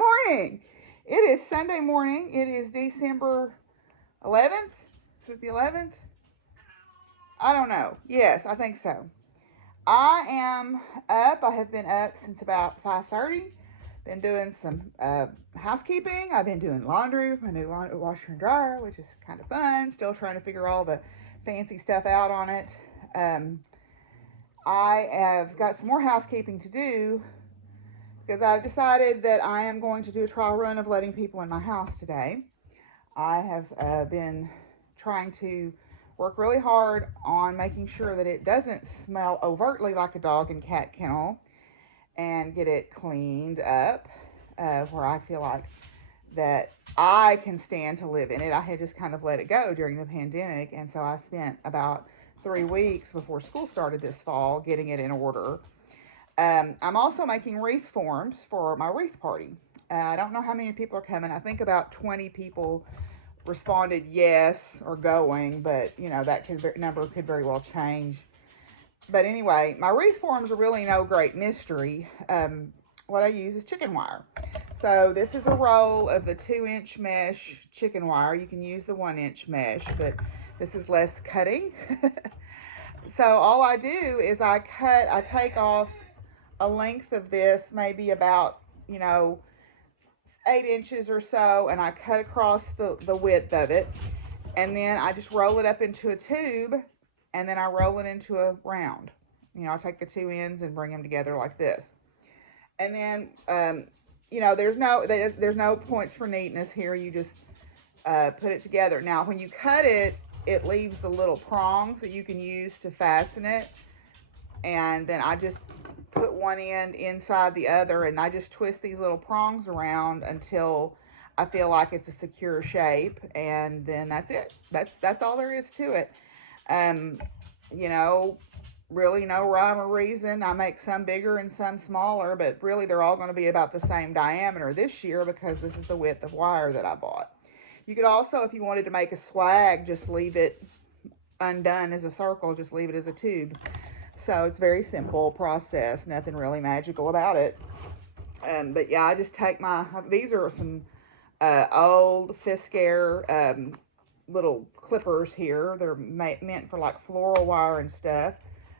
morning. It is Sunday morning. It is December 11th. Is it the 11th? I don't know. Yes, I think so. I am up. I have been up since about 5:30. Been doing some housekeeping. I've been doing laundry with my new washer and dryer, which is kind of fun. Still trying to figure all the fancy stuff out on it. I have got some more housekeeping to do because I've decided that I am going to do a trial run of letting people in my house today. I have been trying to work really hard on making sure that it doesn't smell overtly like a dog and cat kennel and get it cleaned up where I feel like that I can stand to live in it. I had just kind of let it go during the pandemic, and so I spent about 3 weeks before school started this fall getting it in order. I'm also making wreath forms for my wreath party. I don't know how many people are coming. I think about 20 people responded yes or going, but that number could very well change. But anyway, my wreath forms are really no great mystery. What I use is chicken wire. So this is a roll of the 2-inch mesh chicken wire. You can use the 1-inch mesh, but this is less cutting. So all I do is I take off a length of this, maybe about 8 inches or so, and I cut across the width of it, and then I just roll it up into a tube, and then I roll it into a round. I take the two ends and bring them together like this, and then there's no points for neatness here. You just put it together. Now when you cut it, it leaves the little prongs that you can use to fasten it, and then I just put one end inside the other, and I just twist these little prongs around until I feel like it's a secure shape, and then that's it. That's all there is to it. Really no rhyme or reason. I make some bigger and some smaller, but really they're all going to be about the same diameter this year because this is the width of wire that I bought. You could also, if you wanted to make a swag, just leave it undone as a circle, just leave it as a tube. So it's a very simple process, nothing really magical about it. But yeah, I just take these are some old Fisker little clippers here. They're meant for like floral wire and stuff.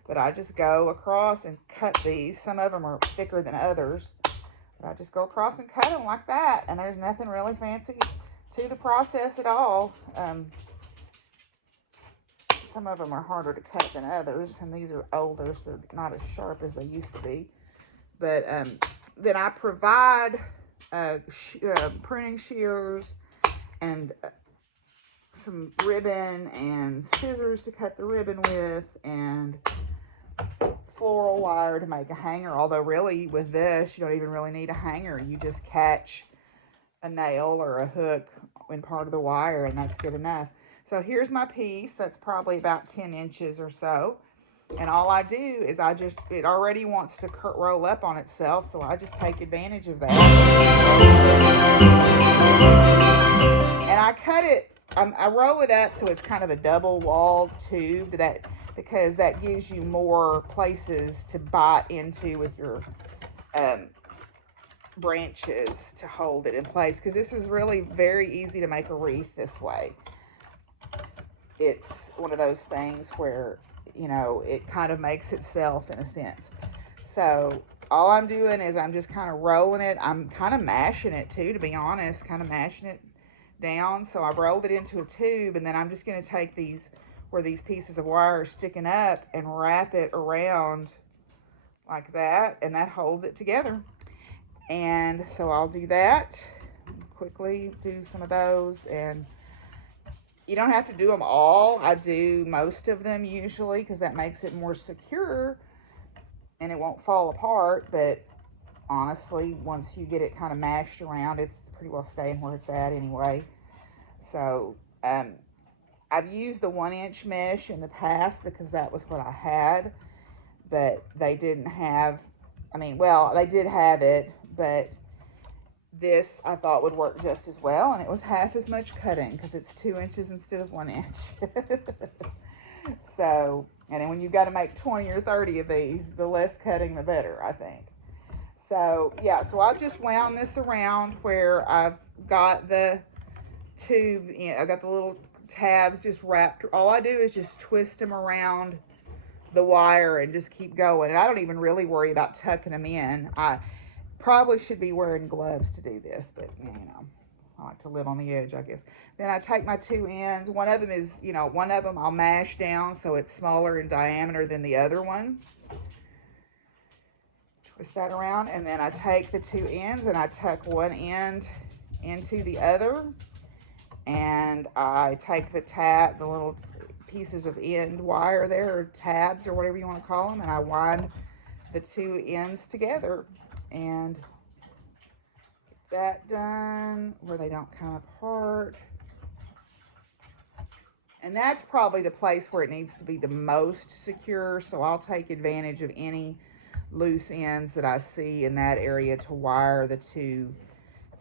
But I just go across and cut these. Some of them are thicker than others. But I just go across and cut them like that. And there's nothing really fancy to the process at all. Some of them are harder to cut than others, and these are older, so they're not as sharp as they used to be. But then I provide pruning shears and some ribbon and scissors to cut the ribbon with, and floral wire to make a hanger. Although really with this, you don't even really need a hanger. You just catch a nail or a hook in part of the wire, and that's good enough. So here's my piece. That's probably about 10 inches or so. And all I do is it already wants to roll up on itself, so I just take advantage of that. And I cut it, I roll it up so it's kind of a double-walled tube because that gives you more places to bite into with your branches to hold it in place, because this is really very easy to make a wreath this way. It's one of those things where, it kind of makes itself in a sense. So all I'm doing is I'm just kind of rolling it. I'm kind of mashing it too, to be honest, kind of mashing it down. So I've rolled it into a tube, and then I'm just going to take where these pieces of wire are sticking up and wrap it around like that, and that holds it together. And so I'll do that, quickly do some of those, and you don't have to do them all. I do most of them usually because that makes it more secure and it won't fall apart. But honestly, once you get it kind of mashed around, it's pretty well staying where it's at anyway. So I've used the 1-inch mesh in the past because that was what I had. But they didn't have, they did have it, but this I thought would work just as well, and it was half as much cutting because it's 2 inches instead of 1 inch. So, and then when you've got to make 20 or 30 of these, the less cutting the better, I think. So yeah, so I've just wound this around where I've got the tube in. I got the little tabs just wrapped. All I do is just twist them around the wire and just keep going. And I don't even really worry about tucking them in. I probably should be wearing gloves to do this, but you know, I like to live on the edge, I guess. Then I take my two ends. One of them is, you know, one of them I'll mash down so it's smaller in diameter than the other one. Twist that around, and then I take the two ends and I tuck one end into the other, and I take the little pieces of end wire there, or tabs, or whatever you want to call them, and I wind the two ends together and get that done where they don't come apart. And that's probably the place where it needs to be the most secure, so I'll take advantage of any loose ends that I see in that area to wire the two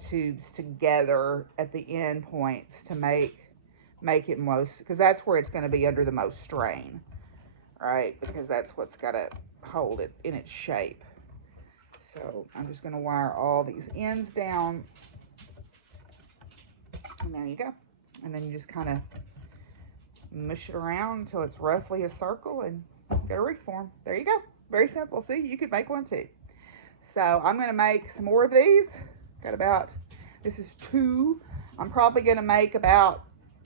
tubes together at the end points to make it most, because that's where it's going to be under the most strain, right? Because that's what's got to hold it in its shape. So I'm just going to wire all these ends down, and there you go. And then you just kind of mush it around until it's roughly a circle and get a wreath form. There you go. Very simple. See, you could make one too. So I'm going to make some more of these. Got about, this is 2. I'm probably going to make about,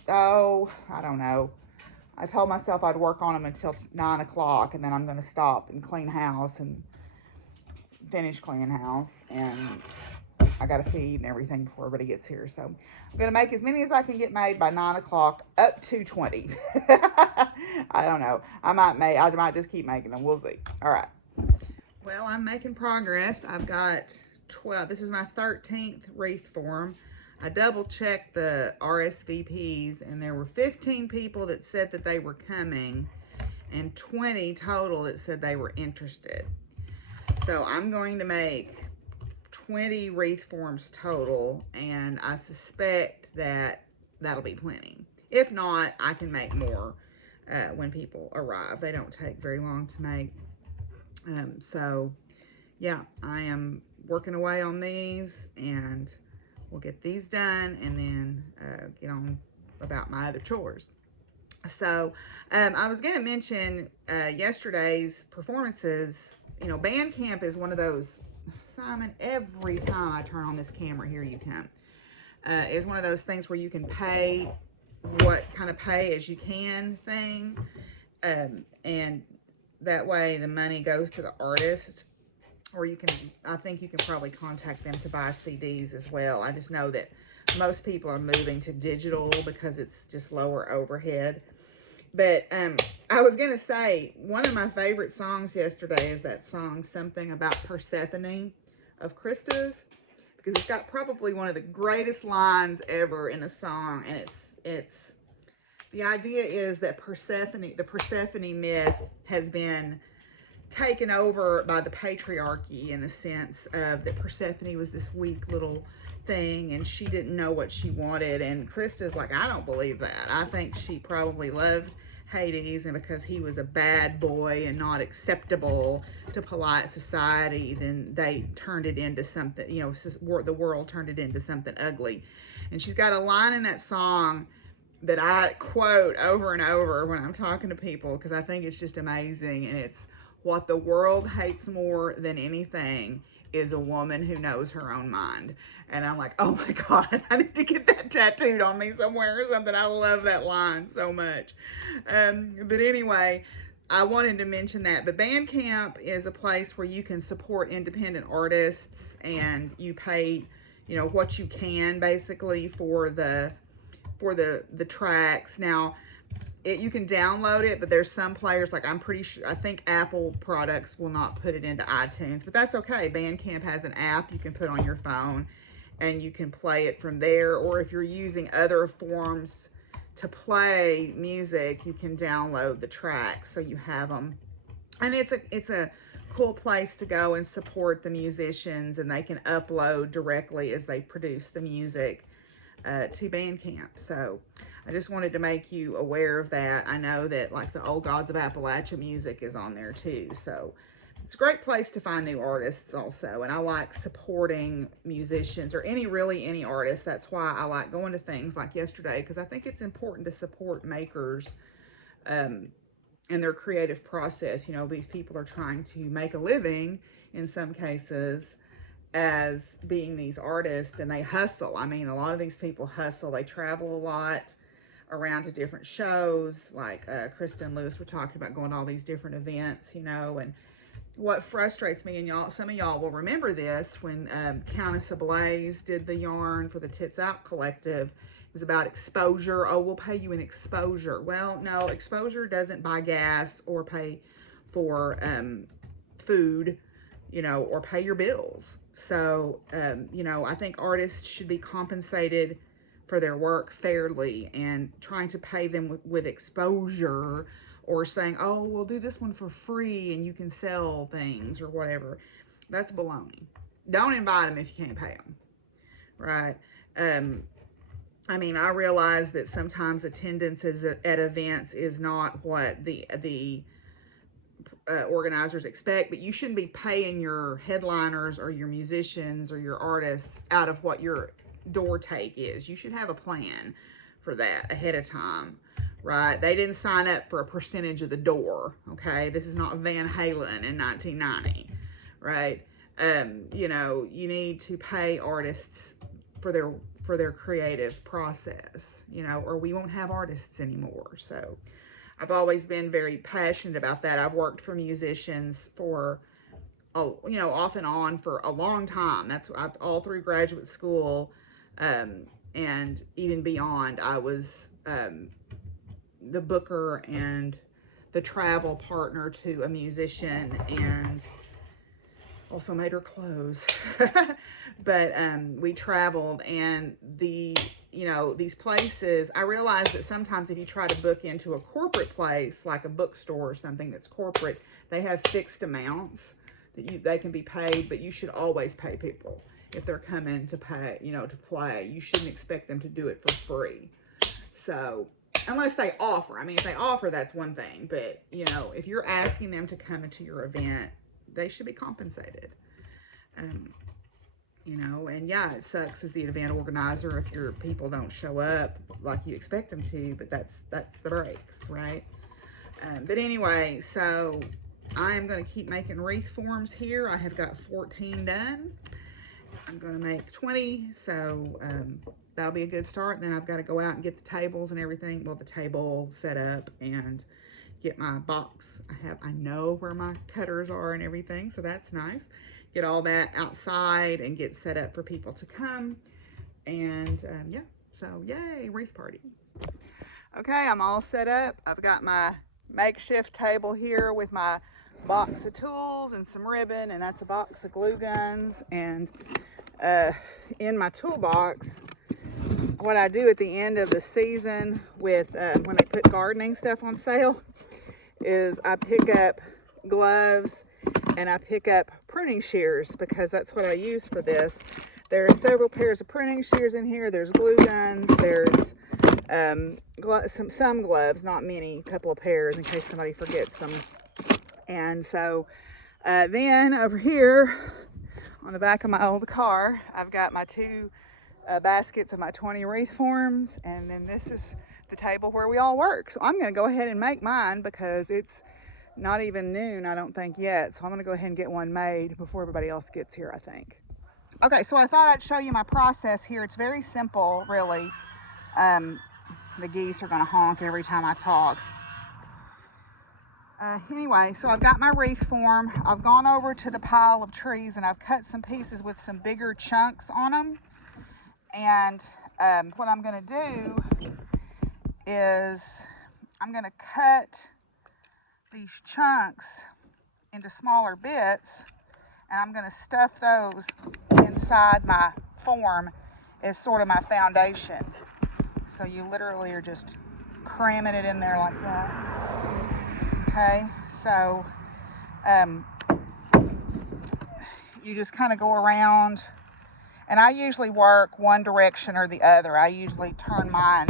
oh, I don't know. I told myself I'd work on them until 9 o'clock, and then I'm going to stop and clean house and finish cleaning house. And I got to feed and everything before everybody gets here. So I'm going to make as many as I can get made by 9 o'clock, up to 20. I don't know. I might just keep making them. We'll see. All right. Well, I'm making progress. I've got 12. This is my 13th wreath form. I double checked the RSVPs, and there were 15 people that said that they were coming and 20 total that said they were interested. So I'm going to make 20 wreath forms total, and I suspect that that'll be plenty. If not, I can make more when people arrive. They don't take very long to make. So yeah, I am working away on these, and we'll get these done and then get on about my other chores. So I was going to mention yesterday's performances. You know, band camp is one of those, Simon, every time I turn on this camera, here you come, is one of those things where you can pay what kind of pay as you can thing. And that way the money goes to the artist, or you can, I think you can probably contact them to buy CDs as well. I just know that most people are moving to digital because it's just lower overhead. But I was going to say, one of my favorite songs yesterday is that song, Something About Persephone, of Krista's, because it's got probably one of the greatest lines ever in a song. And it's the idea is that Persephone, the Persephone myth, has been taken over by the patriarchy, in the sense of that Persephone was this weak little thing and she didn't know what she wanted. And Krista's like, I don't believe that. I think she probably loved Hades, and because he was a bad boy and not acceptable to polite society, then they turned it into something, you know, the world turned it into something ugly. And she's got a line in that song that I quote over and over when I'm talking to people, because I think it's just amazing. And it's, what the world hates more than anything is a woman who knows her own mind. And I'm like, oh my God, I need to get that tattooed on me somewhere or something. I love that line so much. But anyway, I wanted to mention that. But Bandcamp is a place where you can support independent artists, and you pay, you know, what you can basically for the tracks. Now, you can download it, but there's some players, like I'm pretty sure, I think Apple products will not put it into iTunes, but that's okay. Bandcamp has an app you can put on your phone, and you can play it from there. Or if you're using other forms to play music, you can download the tracks so you have them. And it's a cool place to go and support the musicians, and they can upload directly as they produce the music to Bandcamp. So I just wanted to make you aware of that. I know that like the Old Gods of Appalachia music is on there too. So It's a great place to find new artists also, and I like supporting musicians or any artist. That's why I like going to things like yesterday, because I think it's important to support makers um, in their creative process. You know, these people are trying to make a living in some cases as being these artists, and they hustle. I mean, a lot of these people hustle. They travel a lot around to different shows, like Kristen Lewis were talking about going to all these different events, you know. And what frustrates me, and y'all, some of y'all will remember this, when Countess Ablaze did the yarn for the Tits Out Collective, it was about exposure. Oh, we'll pay you in exposure. Well, no, exposure doesn't buy gas or pay for food, you know, or pay your bills. So, you know, I think artists should be compensated for their work fairly, and trying to pay them with exposure, or saying, oh, we'll do this one for free and you can sell things or whatever. That's baloney. Don't invite them if you can't pay them, right? I mean, I realize that sometimes attendance at events is not what the organizers expect, but you shouldn't be paying your headliners or your musicians or your artists out of what your door take is. You should have a plan for that ahead of time, right? They didn't sign up for a percentage of the door, okay? This is not Van Halen in 1990, right? You know, you need to pay artists for their creative process, you know, or we won't have artists anymore. So I've always been very passionate about that. I've worked for musicians for, you know, off and on for a long time. That's all through graduate school, and even beyond. I was the booker and the travel partner to a musician, and also made her clothes. But we traveled, and you know, these places, I realized that sometimes if you try to book into a corporate place, like a bookstore or something that's corporate, they have fixed amounts that they can be paid, but you should always pay people if they're coming to pay, you know, to play. You shouldn't expect them to do it for free. So, unless they offer. I mean, if they offer, that's one thing. But, you know, if you're asking them to come into your event, they should be compensated. You know, and yeah, it sucks as the event organizer if your people don't show up like you expect them to, but that's the breaks, right? But anyway, so I am going to keep making wreath forms here. I have got 14 done. I'm going to make 20, so that'll be a good start. Then I've got to go out and get the tables and everything, well, the table set up, and get my box. I know where my cutters are and everything, so that's nice. Get all that outside and get set up for people to come. And yeah, so yay, wreath party. Okay, I'm all set up. I've got my makeshift table here with my box of tools and some ribbon, and that's a box of glue guns. And in my toolbox, what I do at the end of the season with when they put gardening stuff on sale is I pick up gloves and I pick up pruning shears, because that's what I use for this. There are several pairs of pruning shears in here. There's glue guns. There's some gloves, not many, a couple of pairs in case somebody forgets them. And so then over here on the back of my old car, I've got my two baskets of my 20 wreath forms, and then this is the table where we all work. So I'm going to go ahead and make mine, because it's not even noon, I don't think, yet. So I'm going to go ahead and get one made before everybody else gets here, I think. Okay, so I thought I'd show you my process here. It's very simple, really. The geese are going to honk every time I talk. Anyway, so I've got my wreath form. I've gone over to the pile of trees and I've cut some pieces with some bigger chunks on them. And what I'm going to do is I'm going to cut these chunks into smaller bits, and I'm going to stuff those inside my form as sort of my foundation. So you literally are just cramming it in there like that. Okay, so you just kind of go around, and I usually work one direction or the other. I usually turn mine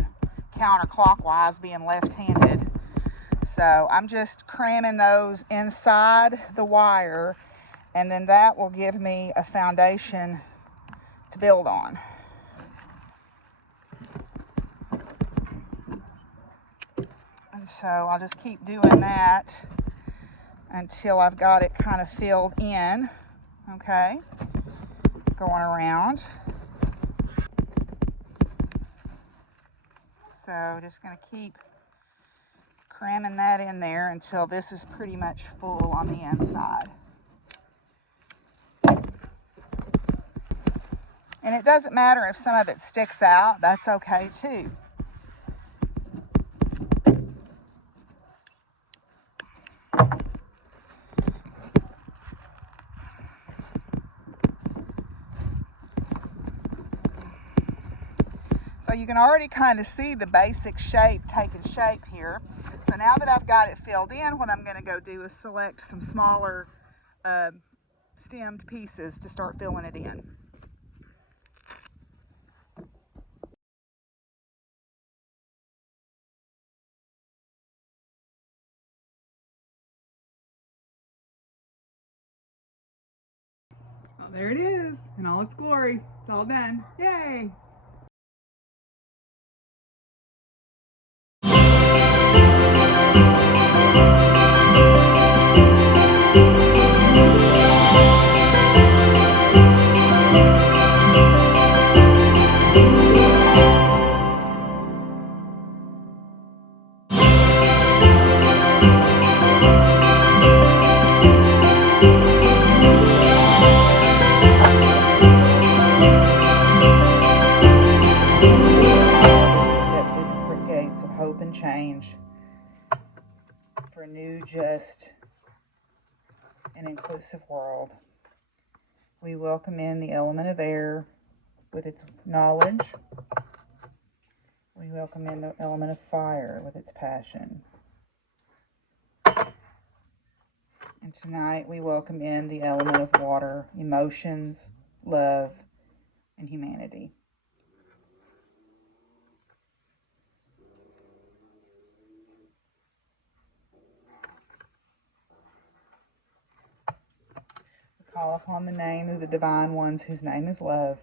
counterclockwise, being left-handed. So I'm just cramming those inside the wire, and then that will give me a foundation to build on. And so I'll just keep doing that until I've got it kind of filled in. Okay, going around. So just going to keep cramming that in there until this is pretty much full on the inside. And it doesn't matter if some of it sticks out, that's okay too. So you can already kind of see the basic shape taking shape here. So now that I've got it filled in, what I'm going to go do is select some smaller stemmed pieces to start filling it in. Oh, there it is in all its glory. It's all done. Yay! Gates of hope and change for a new, just, and inclusive world. We welcome in the element of air with its knowledge. We welcome in the element of fire with its passion. And tonight we welcome in the element of water, emotions, love, and humanity. We call upon the name of the divine ones whose name is love.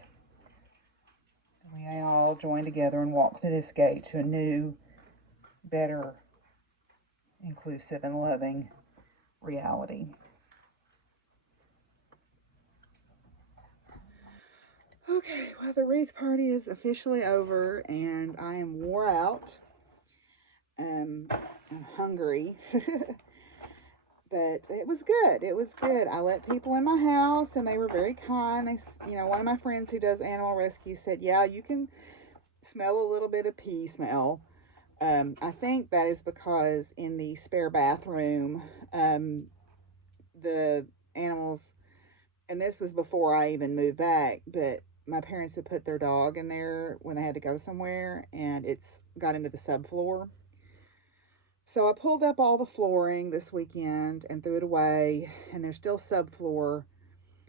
And we all join together and walk through this gate to a new, better, inclusive, and loving reality. Okay, well, the wreath party is officially over, and I am wore out. I'm hungry, but it was good. It was good. I let people in my house, and they were very kind. One of my friends who does animal rescue said, "Yeah, you can smell a little bit of pee smell." I think that is because in the spare bathroom, the animals, and this was before I even moved back, but my parents had put their dog in there when they had to go somewhere, and it's got into the subfloor. So I pulled up all the flooring this weekend and threw it away, and there's still subfloor.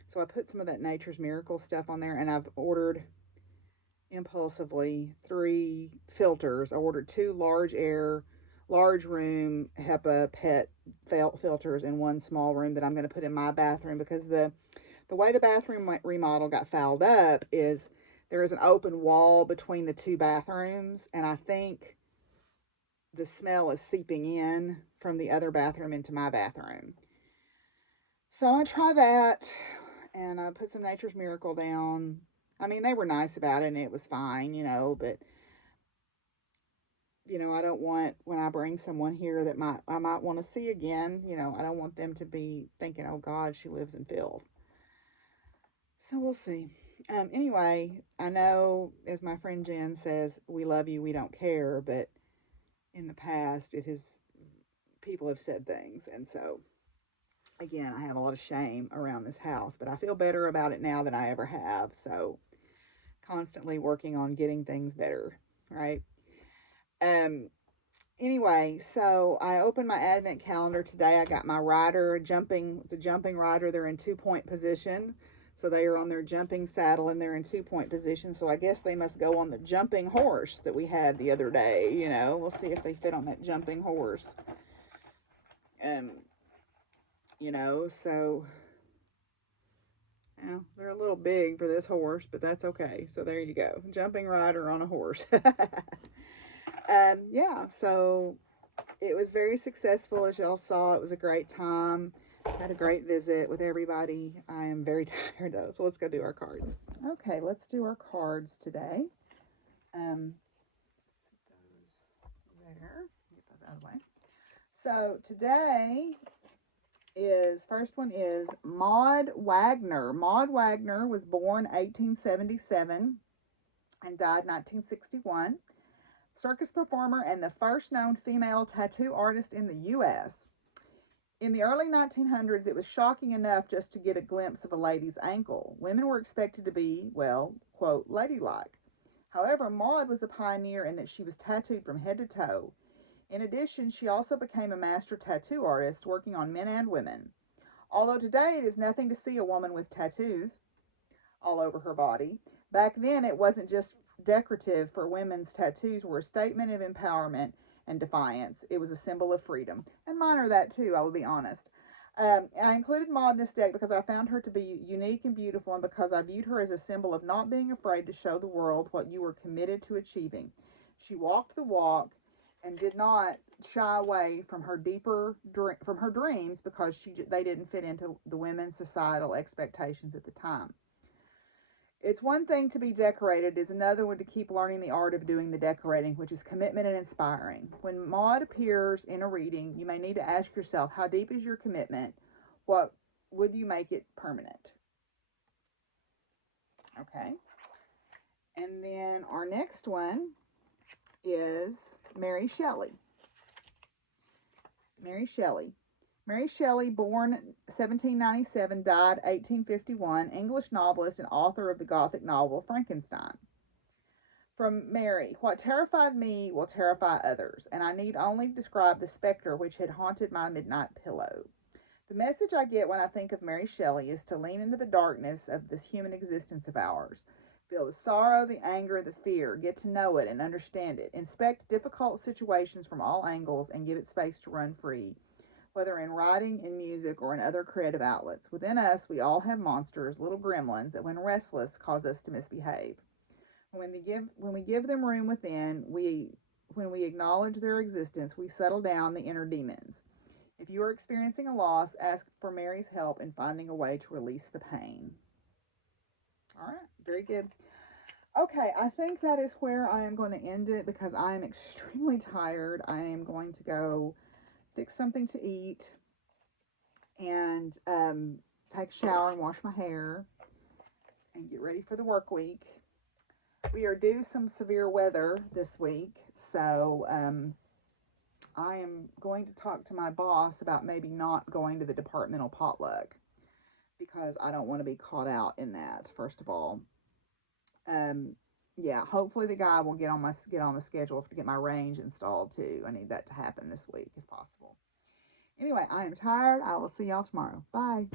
So I put some of that Nature's Miracle stuff on there, and I've ordered impulsively 3 filters. I ordered 2 large room HEPA PET filters and 1 small room that I'm going to put in my bathroom, because the way the bathroom remodel got fouled up is there is an open wall between the 2 bathrooms, and I think the smell is seeping in from the other bathroom into my bathroom. So I try that, and I put some Nature's Miracle down. I mean, they were nice about it, and it was fine, but I don't want, when I bring someone here that I might want to see again, I don't want them to be thinking, "Oh God, she lives in filth." So we'll see. Anyway, I know, as my friend Jen says, we love you, we don't care, but in the past, people have said things, and so, again, I have a lot of shame around this house, but I feel better about it now than I ever have, so constantly working on getting things better, right? Anyway, so I opened my advent calendar today. I got my rider it's a jumping rider. They're in 2-point position. So they are on their jumping saddle, and they're in 2-point position. So I guess they must go on the jumping horse that we had the other day. We'll see if they fit on that jumping horse. You know, so yeah, they're a little big for this horse, but that's okay. So there you go. Jumping rider on a horse. Yeah, so it was very successful, as y'all saw. It was a great time. Had a great visit with everybody. I am very tired though, so let's go do our cards. Okay, let's do our cards today. Set those there. Get those out of the way. So today first one is Maud Wagner. Maud Wagner was born 1877 and died 1961. Circus performer and the first known female tattoo artist in the U.S. In the early 1900s, it was shocking enough just to get a glimpse of a lady's ankle. Women were expected to be, well, quote, ladylike. However, Maud was a pioneer in that she was tattooed from head to toe. In addition, she also became a master tattoo artist, working on men and women. Although today it is nothing to see a woman with tattoos all over her body, back then it wasn't just decorative. For women's tattoos were a statement of empowerment and defiance. It was a symbol of freedom. And mine are that too, I will be honest. I included Maud in this deck because I found her to be unique and beautiful, and because I viewed her as a symbol of not being afraid to show the world what you were committed to achieving. She walked the walk and did not shy away from her dreams because they didn't fit into the women's societal expectations at the time. It's one thing to be decorated, it's another one to keep learning the art of doing the decorating, which is commitment and inspiring. When Maud appears in a reading, you may need to ask yourself, how deep is your commitment? What would you make it permanent? Okay. And then our next one is Mary Shelley. Mary Shelley. Mary Shelley, born 1797, died 1851, English novelist and author of the Gothic novel Frankenstein. From Mary, what terrified me will terrify others, and I need only describe the specter which had haunted my midnight pillow. The message I get when I think of Mary Shelley is to lean into the darkness of this human existence of ours. Feel the sorrow, the anger, the fear, get to know it and understand it. Inspect difficult situations from all angles and give it space to run free, whether in writing, in music, or in other creative outlets. Within us, we all have monsters, little gremlins, that when restless cause us to misbehave. When we give them room within, when we acknowledge their existence, we settle down the inner demons. If you are experiencing a loss, ask for Mary's help in finding a way to release the pain. All right, very good. Okay, I think that is where I am going to end it because I am extremely tired. I am going to go fix something to eat and take a shower and wash my hair and get ready for the work week. We are due some severe weather this week, so I am going to talk to my boss about maybe not going to the departmental potluck because I don't want to be caught out in that, first of all. Yeah, hopefully the guy will get on the schedule to get my range installed too. I need that to happen this week if possible. Anyway, I am tired. I will see y'all tomorrow. Bye.